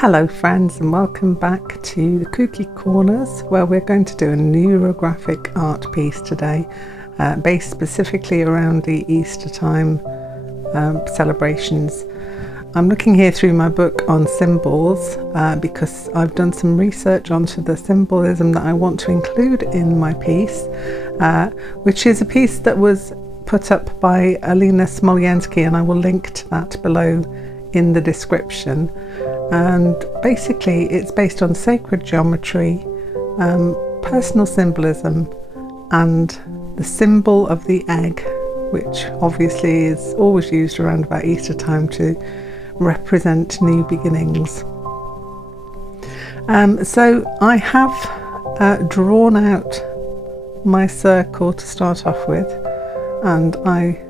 Hello friends, and welcome back to the Kooky Corners, where we're going to do a neurographic art piece today, based specifically around the Easter time celebrations. I'm looking here through my book on symbols because I've done some research onto the symbolism that I want to include in my piece, which is a piece that was put up by Alina Smolyanski, and I will link to that below in the description. And basically it's based on sacred geometry, personal symbolism, and the symbol of the egg, which obviously is always used around about Easter time to represent new beginnings. So I have drawn out my circle to start off with, and I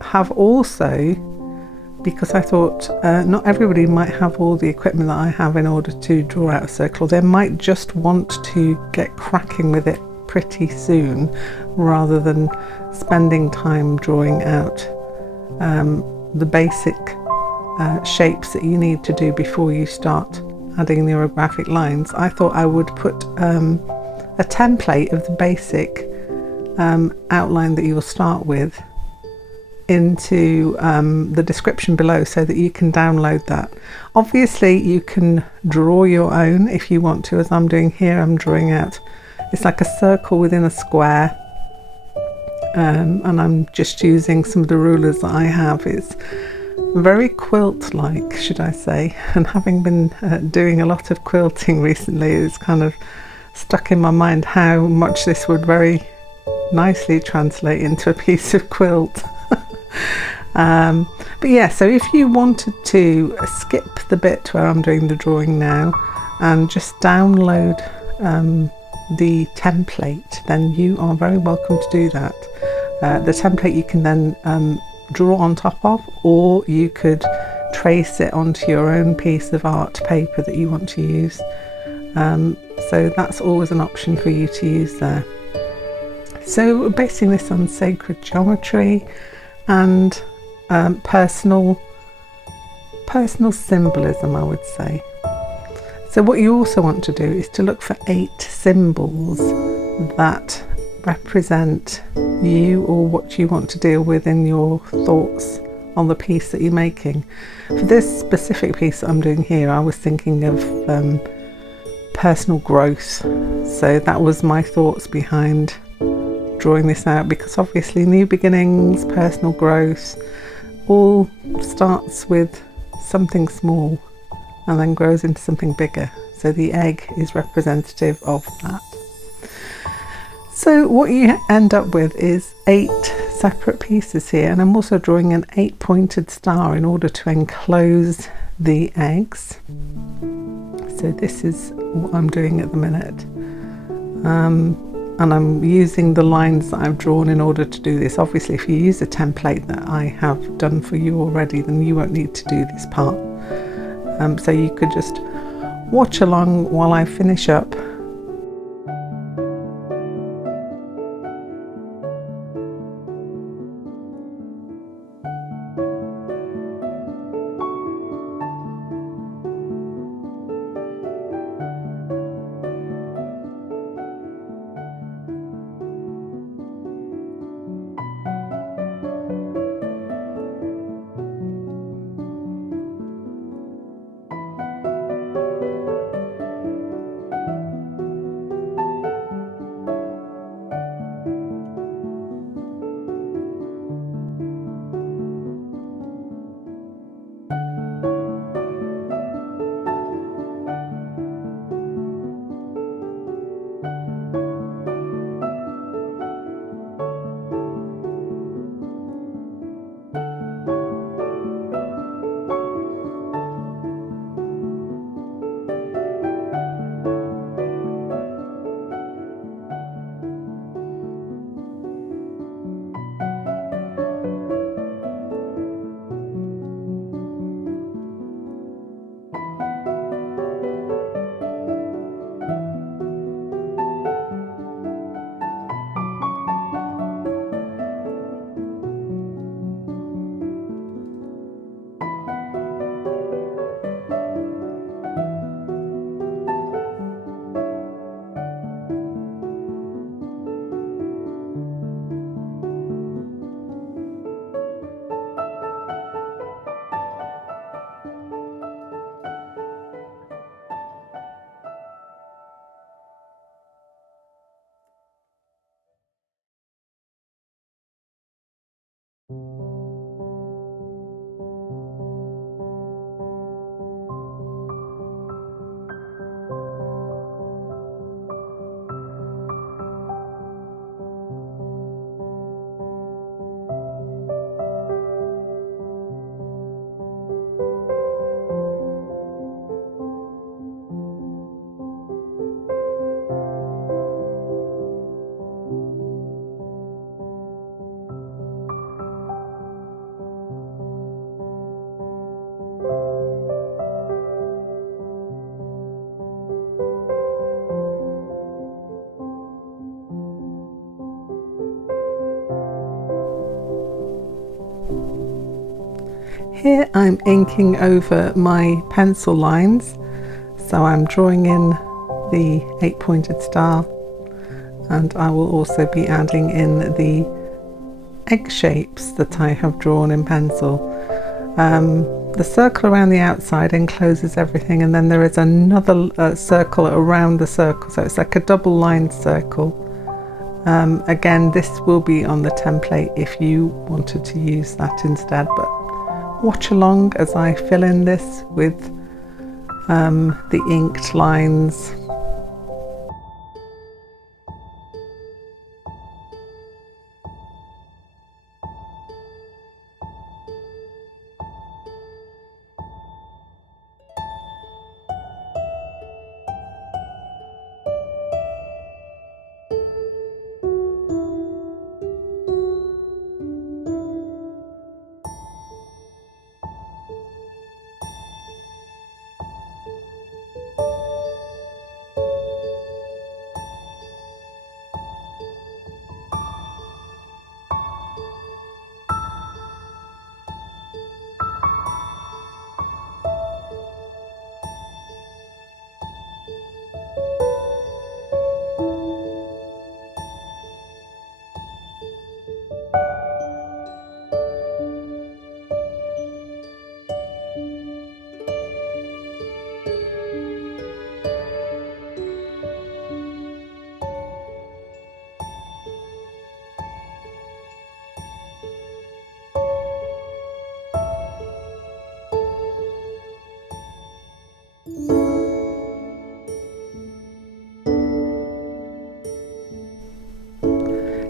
have also, because I thought not everybody might have all the equipment that I have in order to draw out a circle. They might just want to get cracking with it pretty soon rather than spending time drawing out the basic shapes that you need to do before you start adding neurographic lines. I thought I would put a template of the basic outline that you will start with into the description below so that you can download that. Obviously you can draw your own if you want to, as I'm doing here. I'm drawing out, it's like a circle within a square, and I'm just using some of the rulers that I have. It's very quilt-like, should I say, and having been doing a lot of quilting recently, it's kind of stuck in my mind how much this would very nicely translate into a piece of quilt. But yeah, so if you wanted to skip the bit where I'm doing the drawing now and just download the template, then you are very welcome to do that. The template you can then draw on top of, or you could trace it onto your own piece of art paper that you want to use. So that's always an option for you to use there. So basing this on sacred geometry and personal symbolism, I would say. So what you also want to do is to look for 8 symbols that represent you or what you want to deal with in your thoughts on the piece that you're making. For this specific piece that I'm doing here, I was thinking of personal growth. So that was my thoughts behind drawing this out, because obviously new beginnings, personal growth, all starts with something small and then grows into something bigger. So the egg is representative of that. So what you end up with is 8 separate pieces here, and I'm also drawing an 8-pointed star in order to enclose the eggs. So this is what I'm doing at the minute. And I'm using the lines that I've drawn in order to do this. Obviously if you use a template that I have done for you already, then you won't need to do this part. So you could just watch along while I finish up. Here I'm inking over my pencil lines, so I'm drawing in the 8-pointed star, and I will also be adding in the egg shapes that I have drawn in pencil. The circle around the outside encloses everything, and then there is another circle around the circle, so it's like a double lined circle. Again, this will be on the template if you wanted to use that instead, but watch along as I fill in this with the inked lines.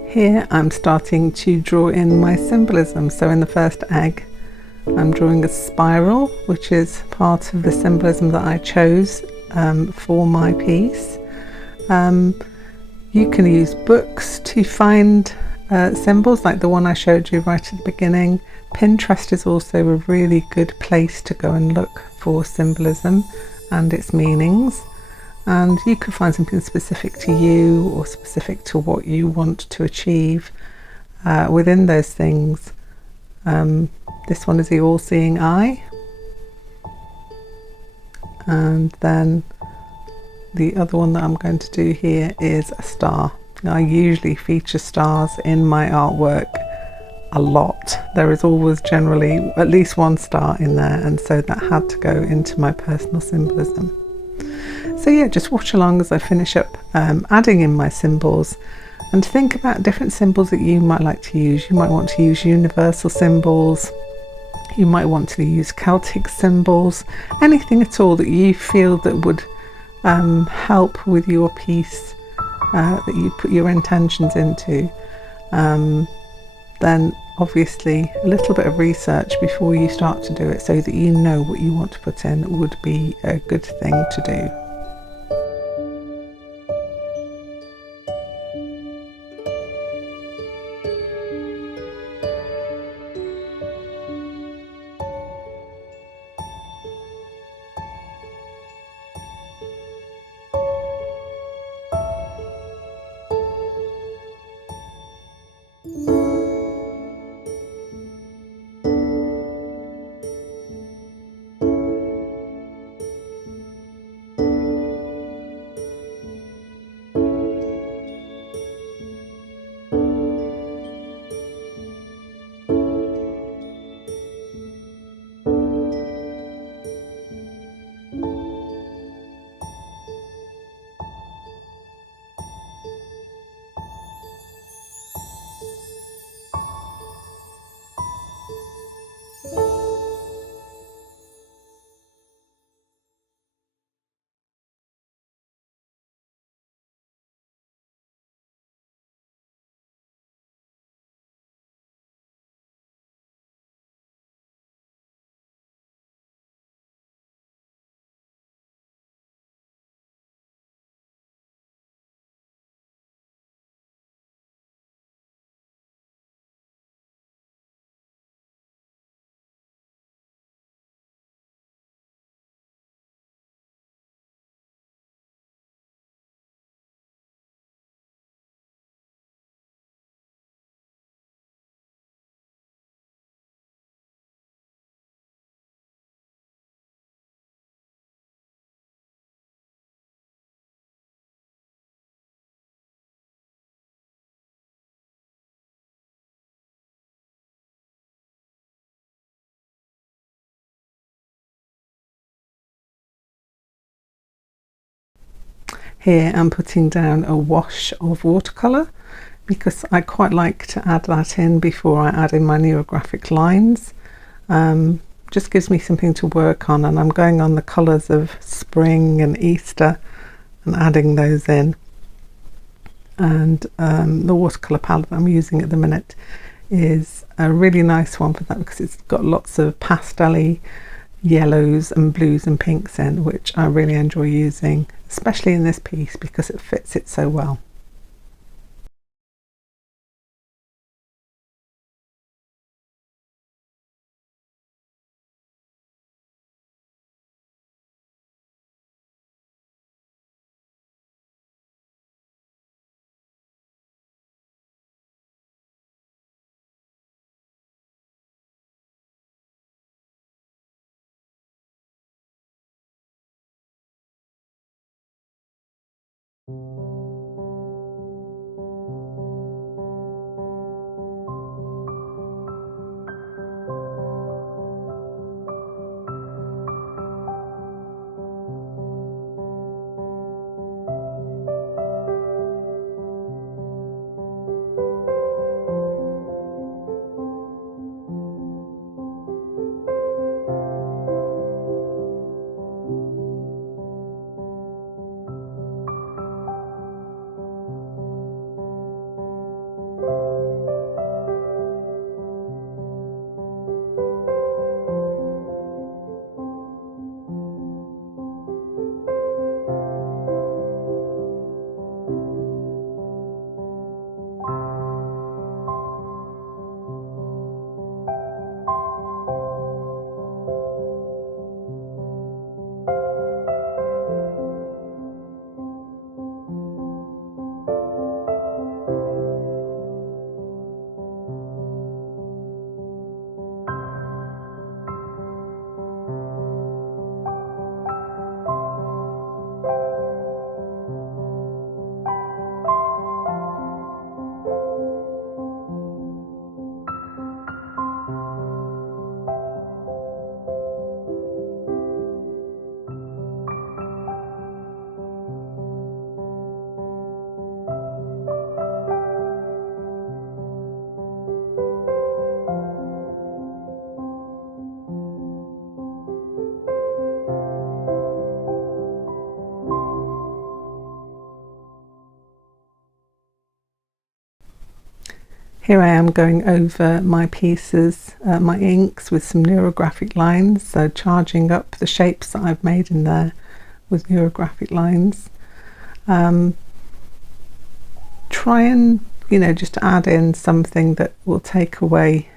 Here I'm starting to draw in my symbolism. So in the first egg I'm drawing a spiral, which is part of the symbolism that I chose for my piece. You can use books to find symbols like the one I showed you right at the beginning. Pinterest is also a really good place to go and look for symbolism and its meanings. And you can find something specific to you or specific to what you want to achieve within those things. This one is the all-seeing eye, and then the other one that I'm going to do here is a star. Now, I usually feature stars in my artwork a lot. There is always generally at least one star in there, and so that had to go into my personal symbolism. So yeah, just watch along as I finish up adding in my symbols, and think about different symbols that you might like to use. You might want to use universal symbols, you might want to use Celtic symbols, anything at all that you feel that would help with your piece, that you put your intentions into. Then obviously a little bit of research before you start to do it, so that you know what you want to put in, would be a good thing to do. Here I'm putting down a wash of watercolour because I quite like to add that in before I add in my neurographic lines. Just gives me something to work on, and I'm going on the colours of spring and Easter and adding those in. And the watercolour palette that I'm using at the minute is a really nice one for that because it's got lots of pastel-y yellows and blues and pinks in, which I really enjoy using, especially in this piece because it fits it so well. Here I am going over my pieces, my inks with some neurographic lines, so charging up the shapes that I've made in there with neurographic lines. Try and, just add in something that will take away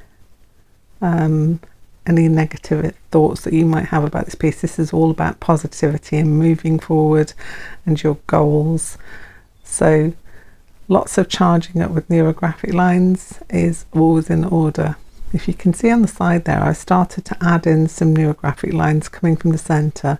any negative thoughts that you might have about this piece. This is all about positivity and moving forward and your goals. So lots of charging up with neurographic lines is always in order. If you can see on the side there, I started to add in some neurographic lines coming from the centre,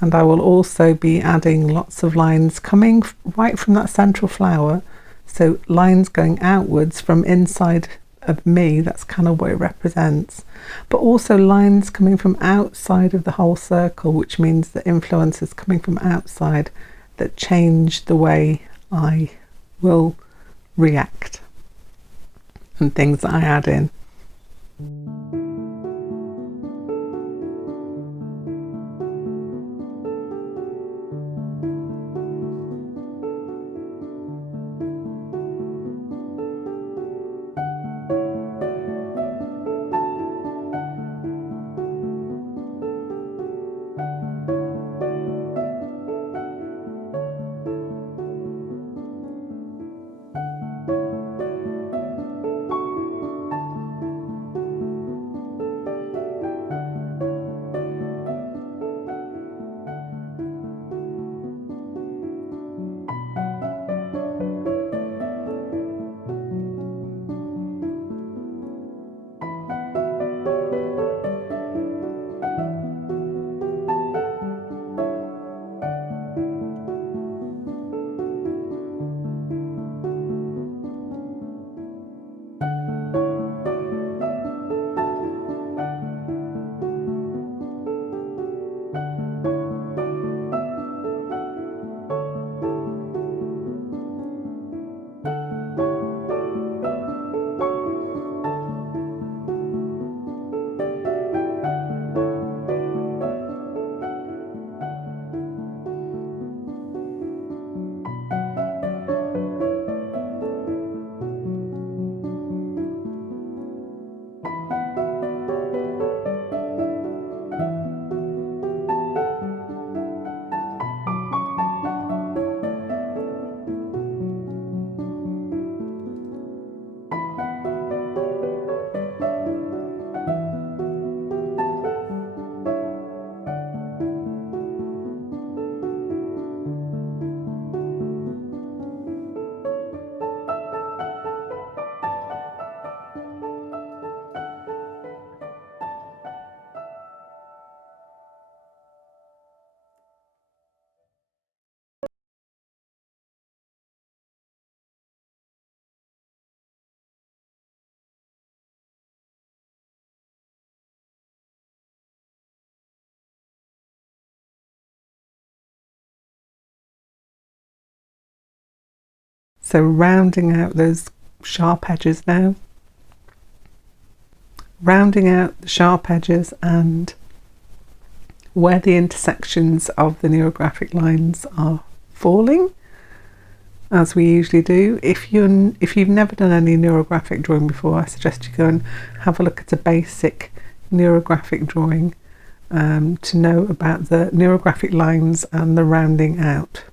and I will also be adding lots of lines coming right from that central flower, so lines going outwards from inside of me. That's kind of what it represents, but also lines coming from outside of the whole circle, which means the influences coming from outside that change the way I will react and things that I add in. So rounding out those sharp edges now. Rounding out the sharp edges and where the intersections of the neurographic lines are falling, as we usually do. If you've never done any neurographic drawing before, I suggest you go and have a look at a basic neurographic drawing to know about the neurographic lines and the rounding out.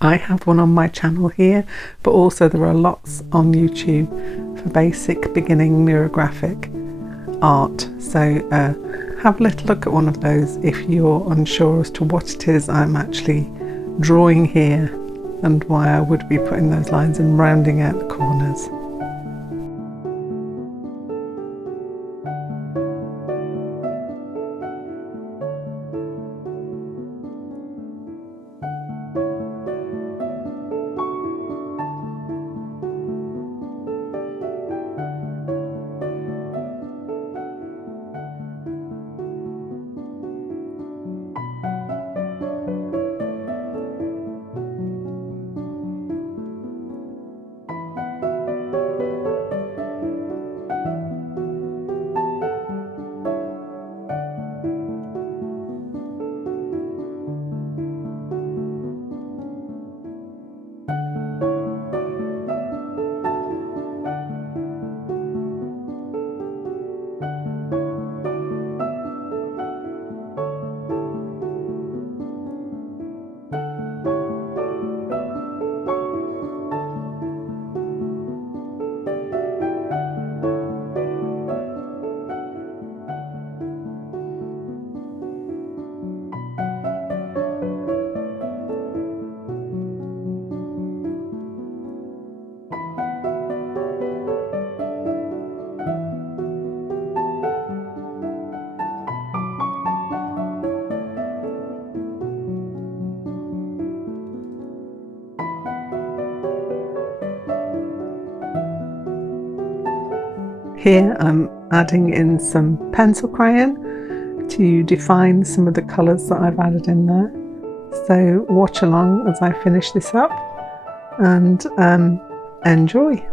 I have one on my channel here, but also there are lots on YouTube for basic beginning neurographic art. So have a little look at one of those if you're unsure as to what it is I'm actually drawing here and why I would be putting those lines and rounding out the corners. Here I'm adding in some pencil crayon to define some of the colours that I've added in there. So watch along as I finish this up and enjoy.